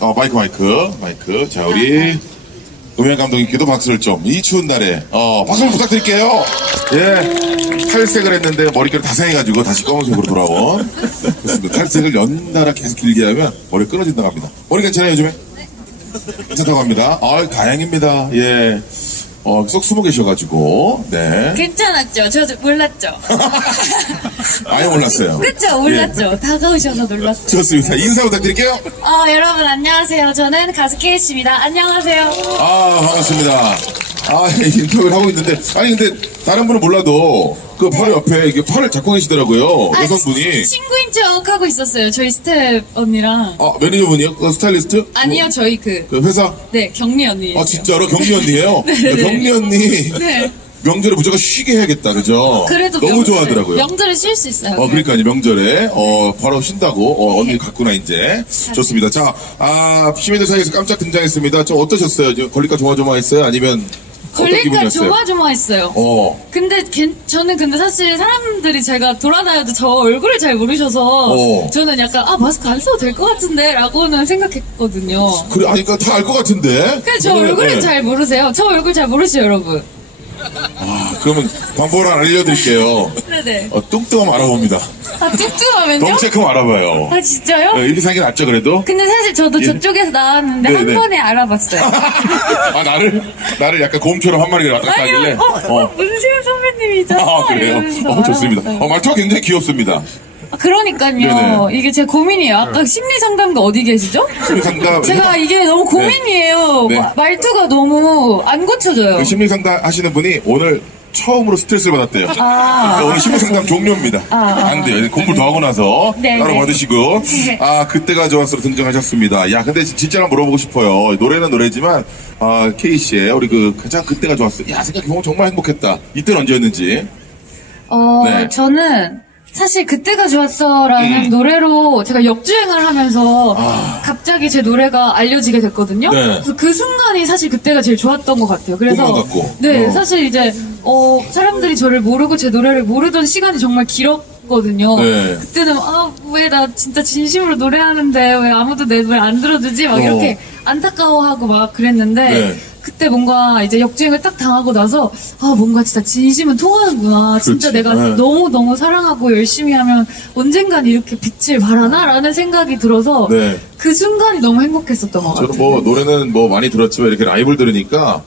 마이크. 자, 우리 음향 감독님께도 박수를 좀. 이 추운 날에, 박수를 부탁드릴게요. 예. 탈색을 했는데 머리결이 다 상해가지고 다시 검은색으로 돌아온. 그렇습니다. 탈색을 연달아 계속 길게 하면 머리가 끊어진다고 합니다. 머리 괜찮아요, 요즘에? 괜찮다고 합니다. 다행입니다. 예. 쏙 숨어 계셔가지고, 네. 괜찮았죠? 저도 몰랐죠? 아예 몰랐어요. 그쵸? 몰랐죠? 다가오셔서 놀랐어요. 좋습니다. 인사 부탁드릴게요. 여러분 안녕하세요. 저는 가수 케이씨입니다. 안녕하세요. 반갑습니다. 인터뷰를 하고 있는데, 아니, 근데, 다른 분은 몰라도, 그 바로 옆에 이게 팔을 잡고 계시더라고요. 여성분이. 친구인 척 하고 있었어요. 저희 스텝 언니랑. 매니저분이요? 스타일리스트? 아니요, 저희 그 회사? 네, 경리 언니. 진짜로? 경리 언니예요? 네네네. 경리 언니. 네. 명절에 무조건 쉬게 해야겠다, 그죠? 그래도 너무 좋아하더라고요. 명절에 쉴 수 있어요. 그러니까요, 명절에, 바로 쉰다고, 언니 갔구나, 이제. 좋습니다. 자, 시민들 사이에서 깜짝 등장했습니다. 좀 어떠셨어요? 걸릴까 조마조마했어요? 아니면, 어떤 걸릴까 기분이었어요? 조마조마했어요. 근데, 저는 사실 사람들이 제가 돌아다녀도 저 얼굴을 잘 모르셔서 저는 약간 마스크 안 써도 될 것 같은데 라고는 생각했거든요. 그래, 그러니까 다 알 것 같은데? 근데 저 얼굴을 네. 잘 모르세요. 저 얼굴 잘 모르시죠, 여러분? 그러면 방법을 하나 알려드릴게요. 네네. 뚱뚱하면 알아봅니다. 뚱뚱하면요? 덩치가 크면 알아봐요. 진짜요? 이렇게 사긴 낫죠, 그래도? 근데 사실 저도 예. 저쪽에서 나왔는데 네네. 한 번에 알아봤어요. 나를 약간 곰처럼 한 마리가 왔다 갔다 하길래. 문세윤 선배님이죠? 그래요? 이러면서 좋습니다. 알아봤어요. 말투가 굉장히 귀엽습니다. 그러니까요. 네네. 이게 제 고민이에요. 아까 심리 상담가 어디 계시죠? 심리 상담. 제가 이게 너무 고민이에요. 네. 말투가 너무 안 고쳐져요. 그 심리 상담 하시는 분이 오늘 처음으로 스트레스를 받았대요. 오늘 심리 상담 종료입니다. 안 돼요. 공부 더 하고 나서 네, 따로 네. 받으시고. 네. 그때가 좋았어로 등장하셨습니다. 야, 근데 진짜 물어보고 싶어요. 노래는 노래지만, K씨의 우리 가장 그때가 좋았어. 야, 생각해보면 정말 행복했다. 이때는 언제였는지. 네. 저는 사실 그때가 좋았어라는 노래로 제가 역주행을 하면서 갑자기 제 노래가 알려지게 됐거든요. 네. 그래서 그 순간이 사실 그때가 제일 좋았던 것 같아요. 그래서 꿈만 같고. 네, 사실 이제 사람들이 저를 모르고 제 노래를 모르던 시간이 정말 길었거든요. 네. 그때는 왜 나 진짜 진심으로 노래하는데 왜 아무도 내 노래 안 들어주지? 막 이렇게 안타까워하고 막 그랬는데 네. 그때 뭔가 이제 역주행을 딱 당하고 나서 뭔가 진짜 진심은 통하는구나. 진짜 그렇지. 내가 네. 너무너무 사랑하고 열심히 하면 언젠간 이렇게 빛을 발하나? 라는 생각이 들어서 네. 그 순간이 너무 행복했었던 것 같아요. 저는 노래는 많이 들었지만 이렇게 라이브를 들으니까,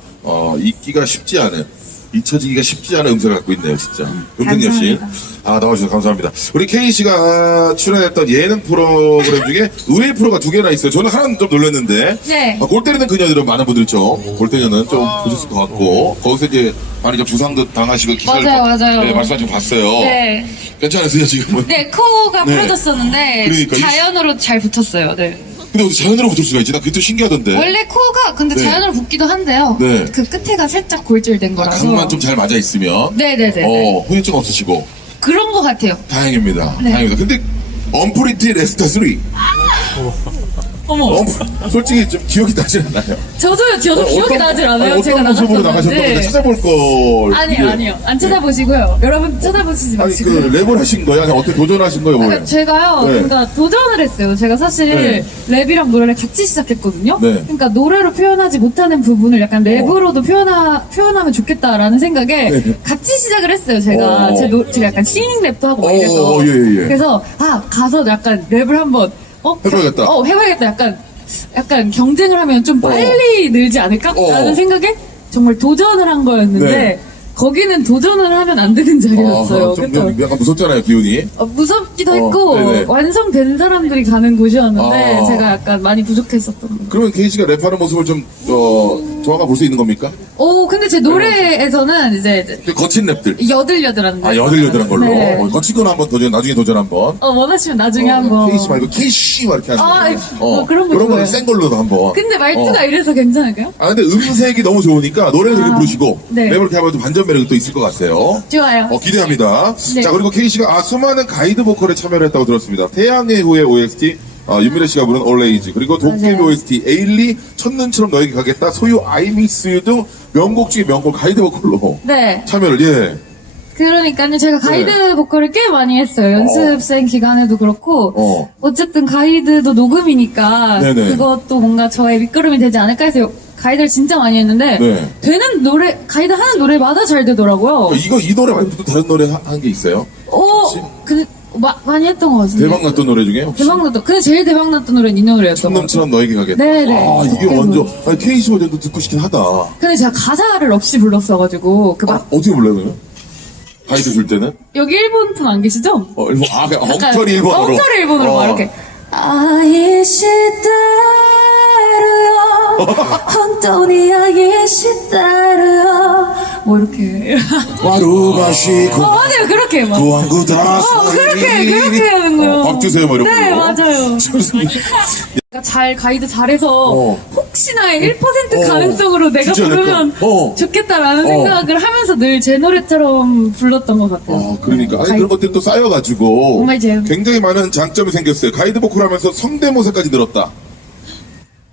잊기가 쉽지 않은, 잊혀지기가 쉽지 않은 음색을 갖고 있네요, 진짜. 은근 여신. 나와주셔서 감사합니다. 우리 K씨가 출연했던 예능 프로그램 중에 의외의 프로가 2개나 있어요. 저는 하나는 좀 놀랐는데. 네. 골 때리는 그녀들은 많은 분들이 골 때리는 좀 보셨을 것 같고, 거기서 이제 많이 좀 부상도 당하시고 기사를 맞아요. 네, 말씀하신 거 봤어요. 네. 괜찮으세요, 지금은? 네, 코가 네. 부러졌었는데 그러니까 자연으로 잘 붙었어요. 네. 근데 어떻게 자연으로 붙을 수가 있지? 나 그게 또 신기하던데. 원래 코가 근데 네. 자연으로 붙기도 한데요. 네. 그 끝에가 살짝 골절된 거라서. 각만 좀 잘 맞아 있으면. 네네네. 후유증 없으시고. 그런 것 같아요. 다행입니다. 네. 다행입니다. 근데 언프리티 레스터 3. 어머. 솔직히 좀 기억이 나질 않아요. 저도 기억이 나질 않아요. 제가 어떤 모습으로 나가셨던 건데 나갔었는데. 찾아볼 걸. 아니요. 안 찾아보시고요. 여러분 찾아보시지 아니 마시고요. 랩을 하신 거야? 아니면 어떻게 도전하신 거예요? 그러니까 뭐예요? 제가요, 네. 그러니까 도전을 했어요. 제가 사실 랩이랑 노래를 같이 시작했거든요. 네. 그러니까 노래로 표현하지 못하는 부분을 약간 랩으로도 표현하면 좋겠다라는 생각에 네. 같이 시작을 했어요. 제가 제가 약간 싱잉 랩도 하고 막 이래서. 예. 그래서 가서 약간 랩을 한번 해봐야겠다. 해봐야겠다. 약간 경쟁을 하면 좀 빨리 늘지 않을까라는 생각에 정말 도전을 한 거였는데. 네. 거기는 도전을 하면 안 되는 자리였어요. 좀 그래서 약간 무섭잖아요, 기운이. 무섭기도 했고 네네. 완성된 사람들이 가는 곳이었는데 아. 제가 약간 많이 부족했었던 거예요. 그러면 K씨가 랩하는 모습을 좀, 조화가 볼 수 있는 겁니까? 근데 제 노래에서는 이제 거친 랩들. 여들여들한 여들여들한 걸로. 네. 거친 건 한번 나중에 도전 한번. 원하시면 나중에 한번. K씨 말고 K씨 막 이렇게 하는 거. 그런 거 그런 거는 좋아요. 센 걸로도 한번. 근데 말투가 이래서 괜찮을까요? 근데 음색이 너무 좋으니까 노래를 그렇게 부르시고 네. 랩을 이렇게 하면 또 반전 매력이 또 있을 것 같아요. 좋아요. 기대합니다. 네. 자, 그리고 K씨가 수많은 가이드 보컬에 참여를 했다고 들었습니다. 태양의 후예 OST, 윤미래 씨가 부른 올레이지, 그리고 도깨비 맞아요. OST, 에일리, 첫눈처럼 너에게 가겠다, 소유 I Miss You 등 명곡 중에 명곡 가이드 보컬로 네. 참여를, 그러니까요. 제가 가이드 보컬을 꽤 많이 했어요. 연습생 기간에도 그렇고. 어쨌든 가이드도 녹음이니까. 네네. 그것도 뭔가 저의 밑거름이 되지 않을까 해서 가이드를 진짜 많이 했는데. 네. 되는 노래, 가이드 하는 노래마다 잘 되더라고요. 이 노래 말고 또 다른 노래 한 게 있어요? 많이 했던 것 같은데. 대박 났던 노래 중에 혹시? 대박났던. 근데 제일 대박났던 노래는 이 노래였던 것 같아요. 촌놈처럼 너에게 가겠다. 네네. 아, 이게 그 완전, 아니, KC 버전도 듣고 싶긴 하다. 근데 제가 가사를 없이 불렀어가지고. 어떻게 불러요, 그러면? 가이드 줄 때는? 여기 일본 분 안 계시죠? 일본, 그냥 엉터리 일본어로. 엉터리 일본어로 막 이렇게. 아이시다루요 혼돈이 아이시다루요 뭐 이렇게 와루가시고 맞아요 그렇게 막 구왕구다 그렇게 하는 거예요. 밥 주세요 뭐 이런 네 걸로. 맞아요. 좋습니다. 잘 가이드 잘해서 혹시나의 1% 가능성으로 내가 진짜 부르면 약간, 좋겠다라는 생각을 하면서 늘 제 노래처럼 불렀던 것 같아요. 그러니까 아니 그런 것들이 또 쌓여가지고 맞아요. 굉장히 많은 장점이 생겼어요. 가이드 보컬 하면서 성대모사까지 늘었다.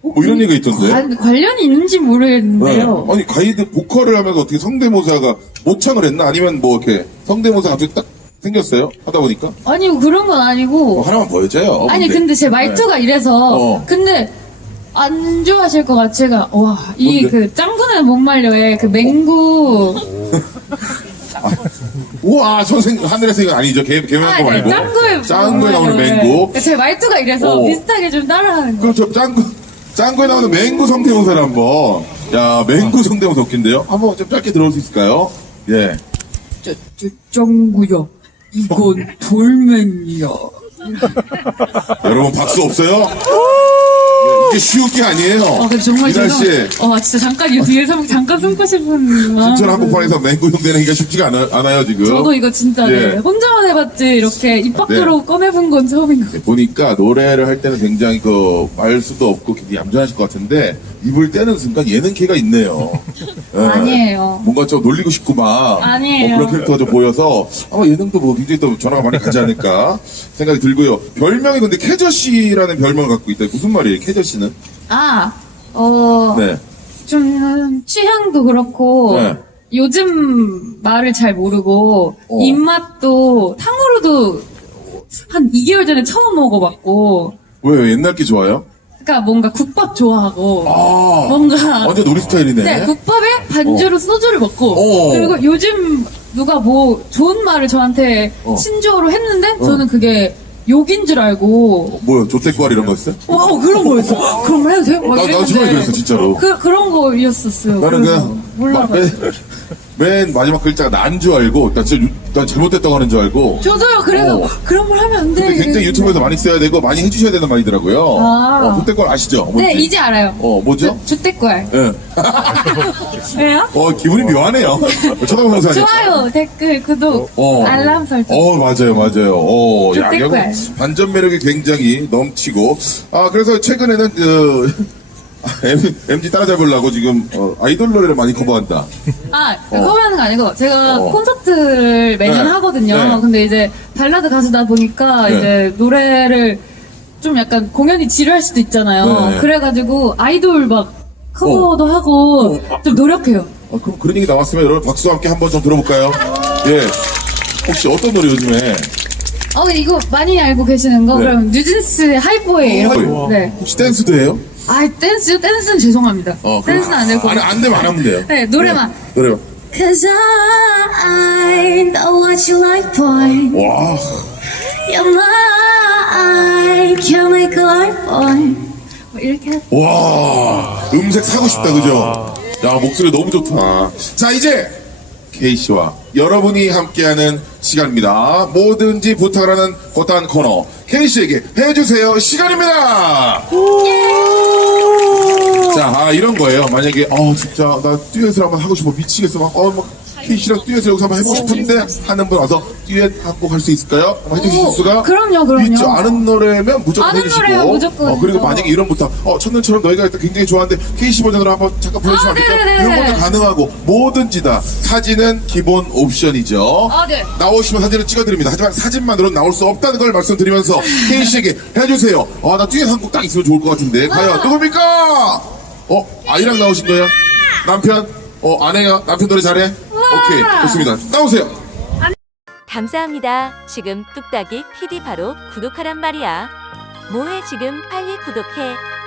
뭐 이런 얘기가 있던데. 관련이 있는지 모르겠는데요. 아니 가이드 보컬을 하면서 어떻게 성대모사가 모창을 했나? 아니면 뭐 이렇게 성대모사 갑자기 딱 생겼어요? 하다 보니까 아니고 그런 건 아니고. 하나만 보여줘요. 아니 근데 제 말투가 이래서 근데 안 좋아하실 것 같아. 제가 이 뭔데? 그 짱구는 못 말려의 그 맹구 우와 선생 하늘에서 이거 아니죠? 개명한 거 말고 짱구에 나오는 맹구. 제 말투가 이래서 어. 비슷하게 좀 따라하는 거. 그렇죠. 짱구에 나오는 맹구 성대모사를 한번. 야 맹구 성대모사 웃긴데요? 한번 좀 짧게 들어볼 수 있을까요? 예. 짱구야 이건 돌멩이야. 여러분 박수 없어요? 네, 이게 쉬운 게 아니에요. 근데 정말 이날 씨. 진짜 잠깐 이 뒤에서 잠깐 숨고 싶은 마음. 진천 한복판에서 맹구 형 되는 게 쉽지가 않아요 지금. 저도 이거 진짜 예. 혼자만 해봤지 이렇게 입 밖으로 꺼내본 건 처음인 것 같아요. 보니까 노래를 할 때는 굉장히 말수도 없고 굉장히 얌전하실 것 같은데 입을 떼는 순간 예능캐가 있네요. 예. 아니에요. 뭔가 좀 놀리고 싶구만. 아니에요. 그런 캐릭터가 좀 보여서 아마 예능도 뭐 굉장히 또 전화가 많이 가지 않을까 생각이 들고요. 별명이 근데 캐저씨라는 별명을 갖고 있다. 무슨 말이에요, 캐저씨는? 네. 좀 취향도 그렇고 네. 요즘 말을 잘 모르고 입맛도 탕후루도 한 2개월 전에 처음 먹어봤고 왜요? 옛날 게 좋아요? 그러니까 뭔가 국밥 좋아하고 아, 뭔가 완전 놀이 스타일이네. 네, 국밥에 반주로 소주를 먹고 그리고 요즘 누가 뭐 좋은 말을 저한테 신조어로 했는데 저는 그게 욕인 줄 알고 뭐야, 조태구알 이런 거 있어요? 그런 거였어. 그런 거 해도 돼? 막 나 이랬는데 정말 그랬어, 진짜로. 그런 거였었어요. 나는 그래서 그냥 몰라가지고. 맨 마지막 글자가 난 줄 알고 난 잘못됐다고 하는 줄 알고 저도요. 그래서 그런 말 하면 안 돼. 근데 굉장히 유튜브에서 많이 써야 되고 많이 해주셔야 되는 말이더라고요. 조태구알 아시죠? 뭔지? 네, 이제 알아요. 뭐죠? 주택걸. 예. 왜요? 기분이 묘하네요. 쳐다보면서 하니까. 좋아요, 댓글, 구독, 알람 설정. 맞아요. 주택발. 야경 반전 매력이 굉장히 넘치고. 그래서 최근에는 MG 따라잡으려고 지금 아이돌 노래를 많이 커버한다. 커버하는 거 아니고 제가 콘서트를 매년 네. 하거든요. 네. 근데 이제 발라드 가수다 보니까 네. 이제 노래를 좀 약간 공연이 지루할 수도 있잖아요. 네. 그래가지고 아이돌 막 커버도 하고 좀 노력해요. 그럼 그런 얘기 나왔으면 여러분 박수와 함께 한번 좀 들어볼까요? 예. 혹시 어떤 노래 요즘에? 이거 많이 알고 계시는 거? 네. 그럼 뉴진스의 하이보이 이런 네. 혹시 댄스도 해요? 댄스는 죄송합니다. 댄스는 안 될 거예요. 안 되면 안 하면 돼요. 네, 노래만. 노래요. Cause I know what you like, boy. 와. You're mine, can make a life, boy. 뭐 이렇게. 와. 음색 사고 싶다, 그죠? 야, 목소리 너무 좋다. 자, 이제 K씨와 여러분이 함께하는 시간입니다. 뭐든지 부탁을 하는 고단 코너. K씨에게 해주세요. 시간입니다. 자, 이런 거예요. 만약에, 진짜, 나 듀엣을 한번 하고 싶어. 미치겠어. 막 K씨랑 듀엣을 여기서 한번 해보고 싶은데 하는 분 와서 듀엣 한 곡 할 수 있을까요? 한번 해주실 수가? 그럼요. 있죠. 아는 노래면 무조건 아는 해주시고. 노래야, 무조건. 그리고 만약에 이런 부탁, 첫눈처럼 너희가 일단 굉장히 좋아하는데 K씨 버전으로 한번 잠깐 보여주시면 안 될까요? 네네네. 이런 것도 가능하고, 뭐든지 다. 사진은 기본 옵션이죠. 네. 나오시면 사진을 찍어드립니다. 하지만 사진만으로는 나올 수 없다는 걸 말씀드리면서 K씨에게 해주세요. 나 듀엣 한 곡 딱 있으면 좋을 것 같은데. 과연 누굽니까? 아이랑 나오신 거예요? 남편? 아내가 남편 노래 잘해? 오케이, 좋습니다. 나오세요. 감사합니다. 지금 뚝딱이 PD 바로 구독하란 말이야. 뭐해 지금 빨리 구독해.